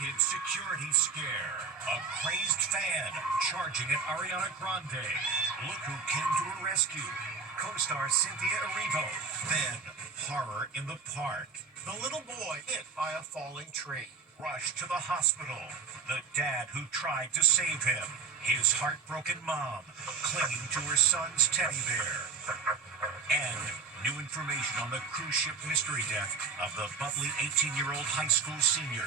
wicked security scare. A crazed fan charging at Ariana Grande. Look who came to her rescue. Co-star Cynthia Erivo. Then, horror in the park. The little boy hit by a falling tree. Rushed to the hospital. The dad who tried to save him. His heartbroken mom clinging to her son's teddy bear. And new information on the cruise ship mystery death of the bubbly 18-year-old high school senior.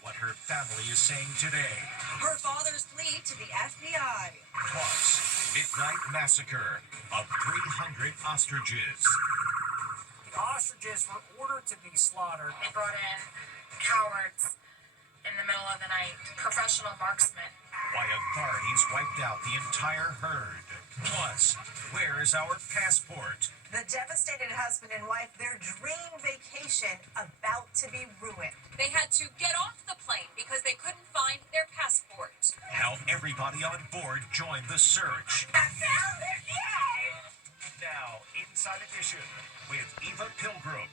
What her family is saying today. Her father's plea to the FBI. Plus, midnight massacre of 300 ostriches. The ostriches were ordered to be slaughtered. They brought in cowards in the middle of the night, professional marksmen. Why authorities wiped out the entire herd. Plus, where is our passport? The devastated husband and wife, their dream vacation about to be ruined. They had to get off the plane because they couldn't find their passport. How everybody on board joined the search. Now, Inside Edition with Eva Pilgrim.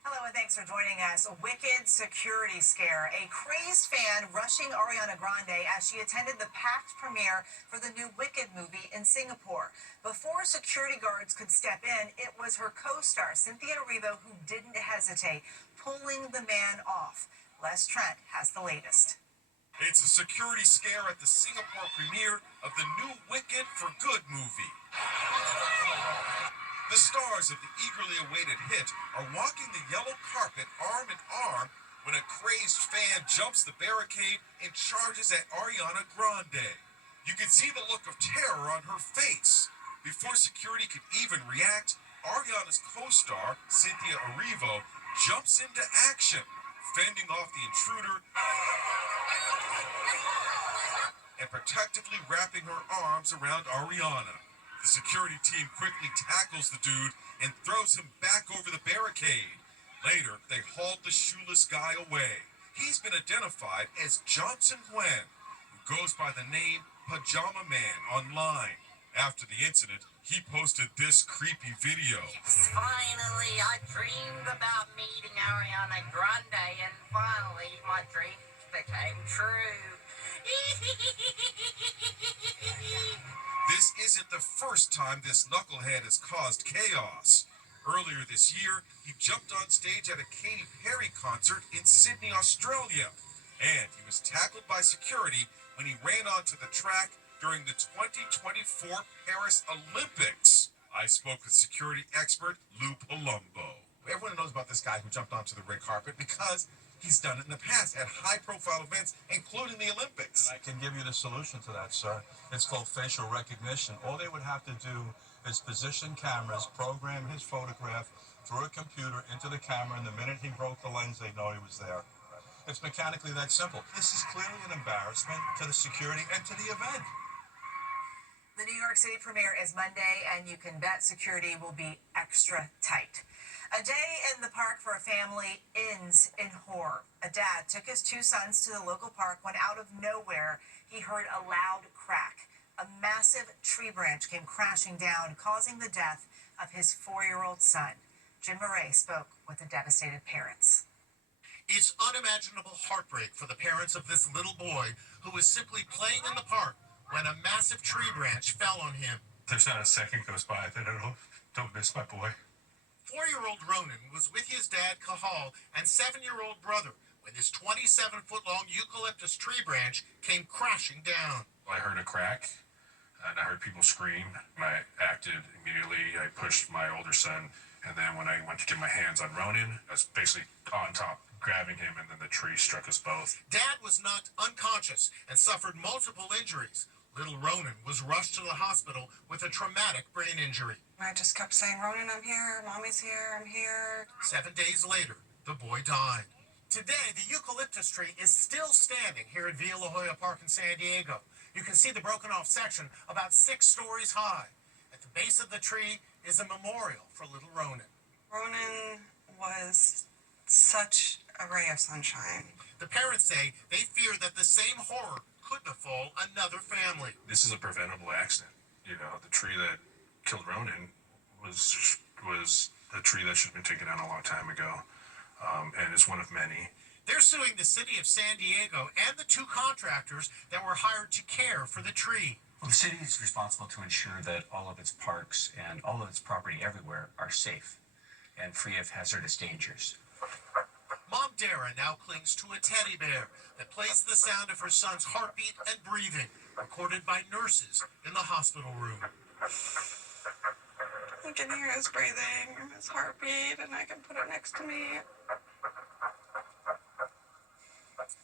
Hello and thanks for joining us. A wicked security scare. A crazed fan rushing Ariana Grande as she attended the packed premiere for the new Wicked movie in Singapore. Before security guards could step in, it was her co-star, Cynthia Erivo, who didn't hesitate, pulling the man off. Les Trent has the latest. It's a security scare at the Singapore premiere of the new Wicked for Good movie. The stars of the eagerly awaited hit are walking the yellow carpet arm in arm when a crazed fan jumps the barricade and charges at Ariana Grande. You can see the look of terror on her face. Before security could even react, Ariana's co-star, Cynthia Erivo, jumps into action, fending off the intruder and protectively wrapping her arms around Ariana. The security team quickly tackles the dude and throws him back over the barricade. Later, they hauled the shoeless guy away. He's been identified as Johnson Nguyen, who goes by the name Pajama Man online. After the incident, he posted this creepy video. Finally, I dreamed about meeting Ariana Grande, and finally, my dreams became true. This isn't the first time this knucklehead has caused chaos. Earlier this year, he jumped on stage at a Katy Perry concert in Sydney, Australia. And he was tackled by security when he ran onto the track during the 2024 Paris Olympics. I spoke with security expert Lou Palumbo. Everyone knows about this guy who jumped onto the red carpet because he's done it in the past at high-profile events, including the Olympics. I can give you the solution to that, sir. It's called facial recognition. All they would have to do is position cameras, program his photograph through a computer into the camera, and the minute he broke the lens, they know he was there. It's mechanically that simple. This is clearly an embarrassment to the security and to the event. The New York City premiere is Monday, and you can bet security will be extra tight. A day in the park for a family ends in horror. A dad took his two sons to the local park when out of nowhere he heard a loud crack. A massive tree branch came crashing down, causing the death of his 4-year-old son. Jim Murray spoke with the devastated parents. It's unimaginable heartbreak for the parents of this little boy who was simply playing in the park when a massive tree branch fell on him. There's not a second goes by that I don't miss my boy. 4-year-old Ronan was with his dad, Cahal, and 7-year-old brother when this 27-foot-long eucalyptus tree branch came crashing down. I heard a crack, and I heard people scream, and I acted immediately. I pushed my older son, and then when I went to get my hands on Ronan, I was basically on top, grabbing him, and then the tree struck us both. Dad was knocked unconscious and suffered multiple injuries. Little Ronan was rushed to the hospital with a traumatic brain injury. I just kept saying, Ronan, I'm here, Mommy's here, I'm here. 7 days later, the boy died. Today, the eucalyptus tree is still standing here at Villa La Jolla Park in San Diego. You can see the broken off section about 6 stories high. At the base of the tree is a memorial for little Ronan. Ronan was such a ray of sunshine. The parents say they fear that the same horror could befall another family. This is a preventable accident. You know, the tree that killed Ronan was a tree that should have been taken down a long time ago. and is one of many. They're suing the city of San Diego and the two contractors that were hired to care for the tree. Well, the city is responsible to ensure that all of its parks and all of its property everywhere are safe and free of hazardous dangers. Mom Dara now clings to a teddy bear that plays the sound of her son's heartbeat and breathing, recorded by nurses in the hospital room. I can hear his breathing, his heartbeat, and I can put it next to me.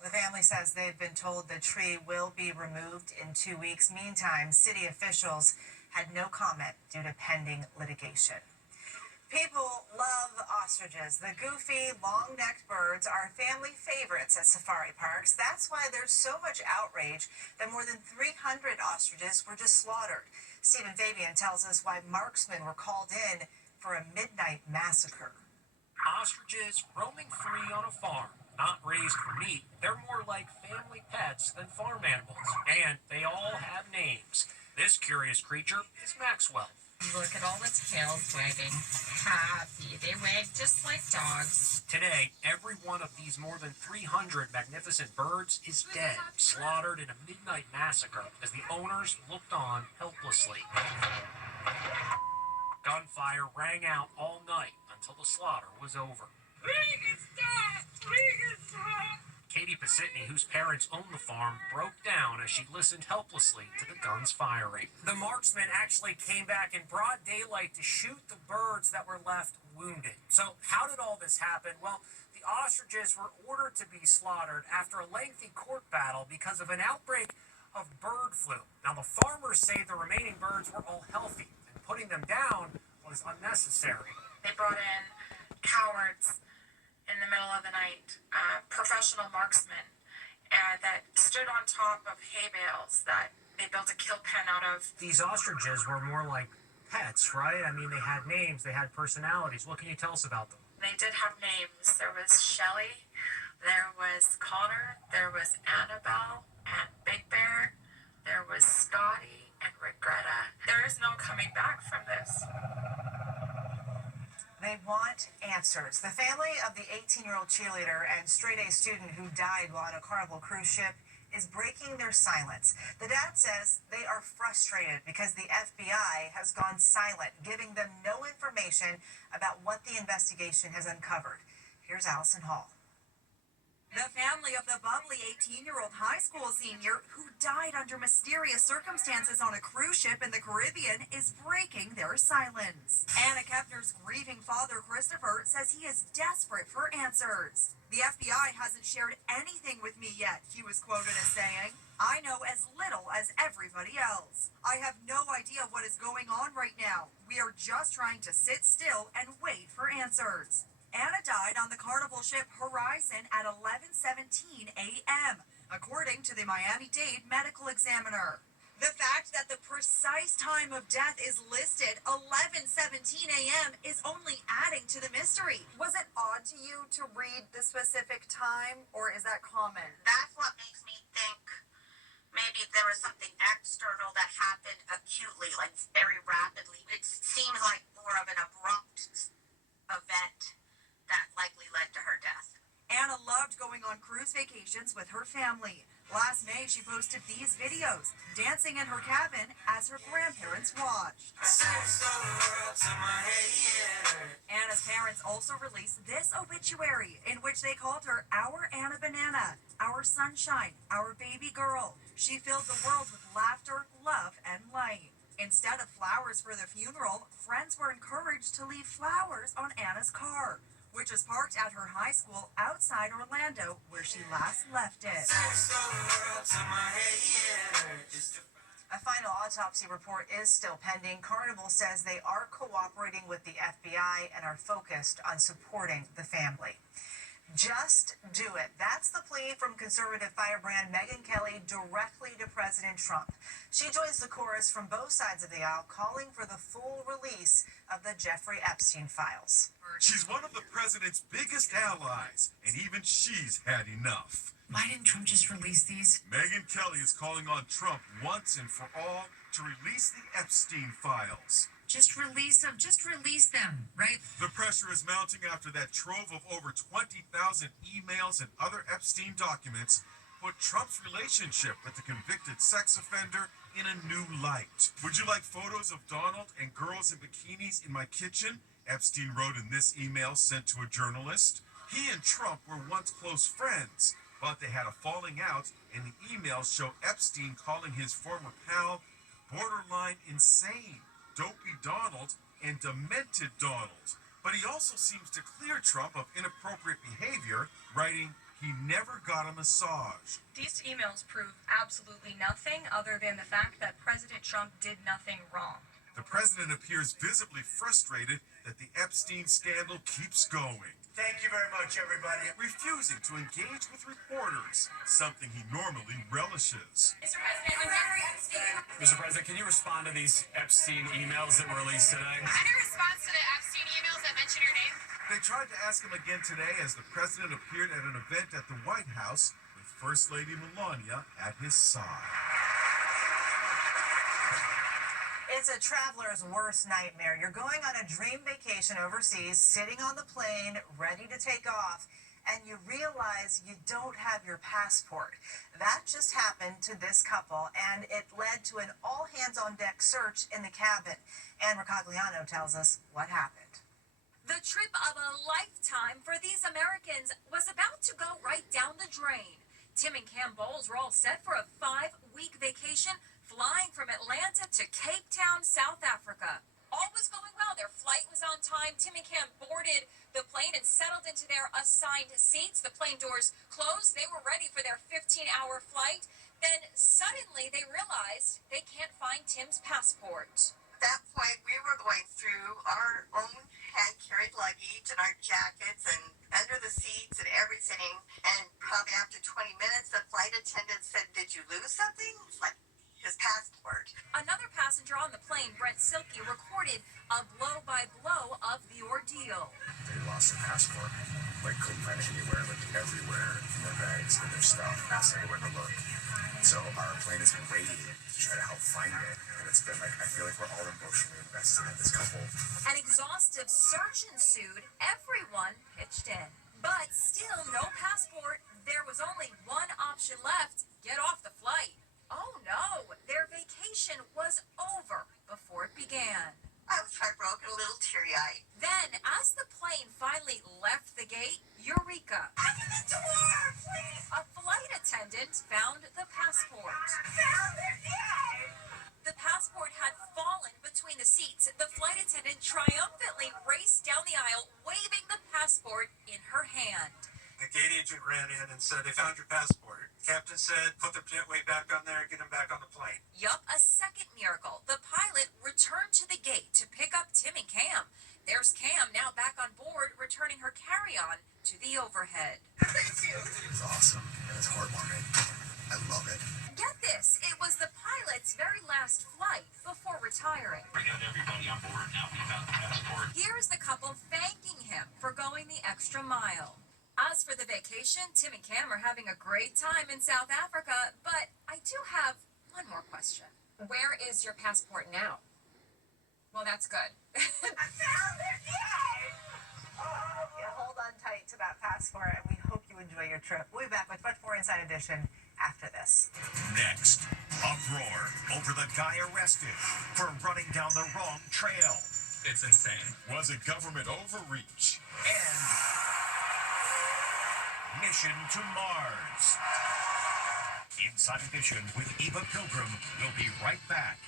The family says they've been told the tree will be removed in 2 weeks. Meantime, city officials had no comment due to pending litigation. People love ostriches. The goofy, long-necked birds are family favorites at safari parks. That's why there's so much outrage that more than 300 ostriches were just slaughtered. Stephen Fabian tells us why marksmen were called in for a midnight massacre. Ostriches roaming free on a farm, not raised for meat. They're more like family pets than farm animals, and they all have names. This curious creature is Maxwell. Look at all the tails wagging. Happy. They wag just like dogs. Today, every one of these more than 300 magnificent birds is dead, slaughtered in a midnight massacre as the owners looked on helplessly. Gunfire rang out all night until the slaughter was over. Katie Pasitny, whose parents own the farm, broke down as she listened helplessly to the guns firing. The marksman actually came back in broad daylight to shoot the birds that were left wounded. So how did all this happen? Well, the ostriches were ordered to be slaughtered after a lengthy court battle because of an outbreak of bird flu. Now, the farmers say the remaining birds were all healthy, and putting them down was unnecessary. They brought in cowards in the middle of the night, professional marksmen that stood on top of hay bales that they built a kill pen out of. These ostriches were more like pets, right? I mean, they had names, they had personalities. What can you tell us about them? They did have names. There was Shelly, there was Connor, there was Annabelle and Big Bear, there was Scotty and Regretta. There is no coming back from this. They want answers. The family of the 18-year-old cheerleader and straight-A student who died while on a Carnival cruise ship is breaking their silence. The dad says they are frustrated because the FBI has gone silent, giving them no information about what the investigation has uncovered. Here's Allison Hall. The family of the bubbly 18-year-old high school senior who died under mysterious circumstances on a cruise ship in the Caribbean is breaking their silence. Anna Kepner's grieving father, Christopher, says he is desperate for answers. The FBI hasn't shared anything with me yet, he was quoted as saying. I know as little as everybody else. I have no idea what is going on right now. We are just trying to sit still and wait for answers. Anna died on the Carnival ship Horizon at 11:17 a.m., according to the Miami-Dade medical examiner. The fact that the precise time of death is listed, 11:17 a.m., is only adding to the mystery. Was it odd to you to read the specific time, or is that common? That's what makes me think maybe there was something external that happened acutely, like very rapidly. It seems like more of an abrupt event that likely led to her death. Anna loved going on cruise vacations with her family. Last May, she posted these videos, dancing in her cabin as her grandparents watched. Anna's parents also released this obituary, in which they called her our Anna Banana, our sunshine, our baby girl. She filled the world with laughter, love, and light. Instead of flowers for the funeral, friends were encouraged to leave flowers on Anna's car, which is parked at her high school outside Orlando, where she last left it. A final autopsy report is still pending. Carnival says they are cooperating with the FBI and are focused on supporting the family. Just do it. That's the plea from conservative firebrand Megyn Kelly directly to President Trump. She joins the chorus from both sides of the aisle, calling for the full release of the Jeffrey Epstein files. She's one of the president's biggest allies, and even she's had enough. Why didn't Trump just release these? Megyn Kelly is calling on Trump once and for all to release the Epstein files. Just release them. Just release them, right? The pressure is mounting after that trove of over 20,000 emails and other Epstein documents put Trump's relationship with the convicted sex offender in a new light. Would you like photos of Donald and girls in bikinis in my kitchen? Epstein wrote in this email sent to a journalist. He and Trump were once close friends, but they had a falling out, and the emails show Epstein calling his former pal borderline insane, dopey Donald, and demented Donald. But he also seems to clear Trump of inappropriate behavior, writing, he never got a massage. These emails prove absolutely nothing other than the fact that President Trump did nothing wrong. The president appears visibly frustrated that the Epstein scandal keeps going. Thank you very much, everybody. Refusing to engage with reporters, something he normally relishes. Mr. President, on Jeffrey Epstein. Mr. President, can you respond to these Epstein emails that were released today? Any response to the Epstein emails that mention your name? They tried to ask him again today as the president appeared at an event at the White House with First Lady Melania at his side. It's a traveler's worst nightmare. You're going on a dream vacation overseas, sitting on the plane, ready to take off, and you realize you don't have your passport. That just happened to this couple, and it led to an all-hands-on-deck search in the cabin. Anne Ricogliano tells us what happened. The trip of a lifetime for these Americans was about to go right down the drain. Tim and Cam Bowles were all set for a 5-week vacation, flying from Atlanta to Cape Town, South Africa. All was going well. Their flight was on time. Tim and Cam boarded the plane and settled into their assigned seats. The plane doors closed. They were ready for their 15-hour flight. Then suddenly they realized they can't find Tim's passport. At that point, we were going through our own hand-carried luggage and our jackets and under the seats and everything. And probably after 20 minutes, the flight attendant said, "Did you lose something?" It's like, his passport. Another passenger on the plane, Brent Silky, recorded a blow-by-blow of the ordeal. They lost their passport. Like, couldn't find it anywhere, like everywhere in their bags and their stuff. Asked everywhere to look. So our plane has been waiting to try to help find it. And it's been like, I feel like we're all emotionally invested in this couple. An exhaustive search ensued. Everyone pitched in. But still no passport. There was only one option left: get off the flight. Oh no, their vacation was over before it began. I was heartbroken, a little teary-eyed. Then, as the plane finally left the gate, eureka! Open the door, please! A flight attendant found the passport. I found it, yay! The passport had fallen between the seats. The flight attendant triumphantly raced down the aisle, waving the passport in her hand. The gate agent ran in and said, "They found your passport." Captain said, "Put the jetway back on there, get him back on the plane." Yup, a second miracle. The pilot returned to the gate to pick up Tim and Cam. There's Cam now back on board, returning her carry-on to the overhead. Thank you. It's awesome. And it's heartwarming. I love it. Get this, it was the pilot's very last flight before retiring. We got everybody on board now. We found the passport. Here's the couple thanking him for going the extra mile. As for the vacation, Tim and Cam are having a great time in South Africa, but I do have one more question. Where is your passport now? Well, that's good. I found it, yay! Yeah, hold on tight to that passport, and we hope you enjoy your trip. We'll be back with much more Inside Edition after this. Next, uproar over the guy arrested for running down the wrong trail. It's insane. Was it government overreach? And mission to Mars. Inside Edition with Eva Pilgrim. We'll be right back.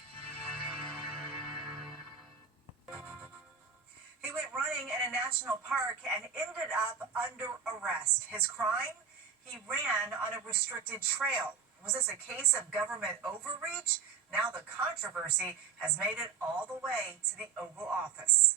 He went running in a national park and ended up under arrest. His crime? He ran on a restricted trail. Was this a case of government overreach? Now the controversy has made it all the way to the Oval Office.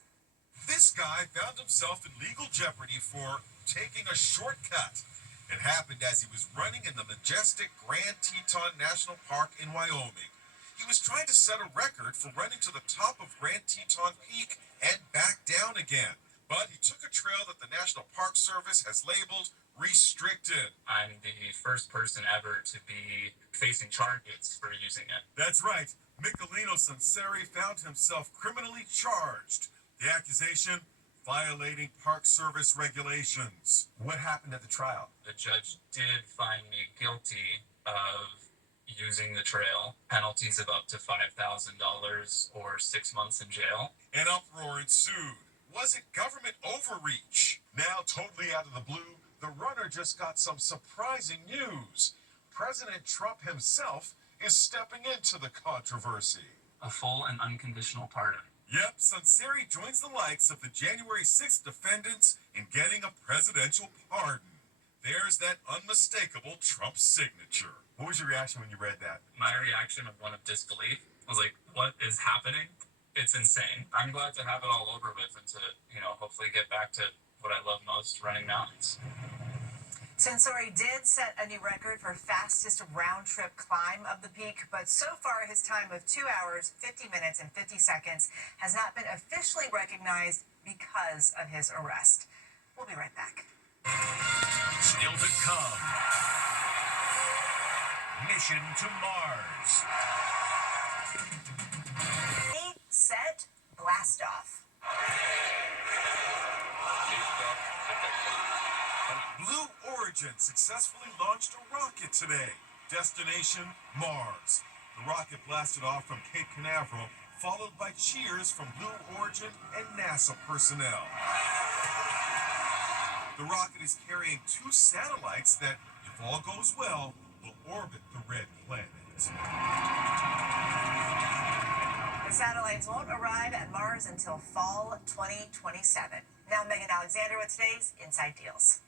This guy found himself in legal jeopardy for taking a shortcut. It happened as he was running in the majestic Grand Teton National Park in Wyoming. He was trying to set a record for running to the top of Grand Teton Peak and back down again. But he took a trail that the National Park Service has labeled restricted. I'm the first person ever to be facing charges for using it. That's right. Michelino Sanseri found himself criminally charged. The accusation, violating Park Service regulations. What happened at the trial? The judge did find me guilty of using the trail, penalties of up to $5,000 or 6 months in jail. An uproar ensued. Was it government overreach? Now, totally out of the blue, the runner just got some surprising news. President Trump himself is stepping into the controversy. A full and unconditional pardon. Yep, Sanseri joins the likes of the January 6th defendants in getting a presidential pardon. There's that unmistakable Trump signature. What was your reaction when you read that? My reaction of one of disbelief. I was like, what is happening? It's insane. I'm glad to have it all over with and to, hopefully get back to what I love most, running mountains. Sanseri did set a new record for fastest round-trip climb of the peak, but so far his time of 2 hours, 50 minutes, and 50 seconds has not been officially recognized because of his arrest. We'll be right back. Still to come. Mission to Mars. Set, blast off. Blue Origin successfully launched a rocket today. Destination, Mars. The rocket blasted off from Cape Canaveral, followed by cheers from Blue Origin and NASA personnel. The rocket is carrying 2 satellites that, if all goes well, will orbit the red planet. The satellites won't arrive at Mars until fall 2027. Now, Megan Alexander with today's Inside Deals.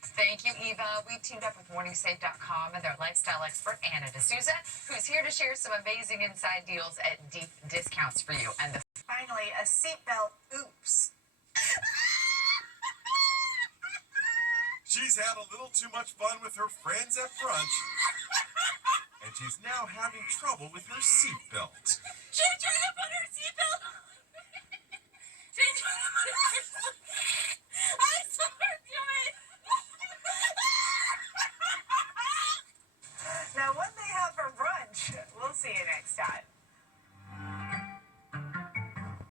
Thank you, Eva. We teamed up with MorningSafe.com and their lifestyle expert, Anna D'Souza, who's here to share some amazing inside deals at deep discounts for you. And Finally, a seatbelt oops. She's had a little too much fun with her friends at brunch, and she's now having trouble with her seatbelt. She tried to put her seatbelt on.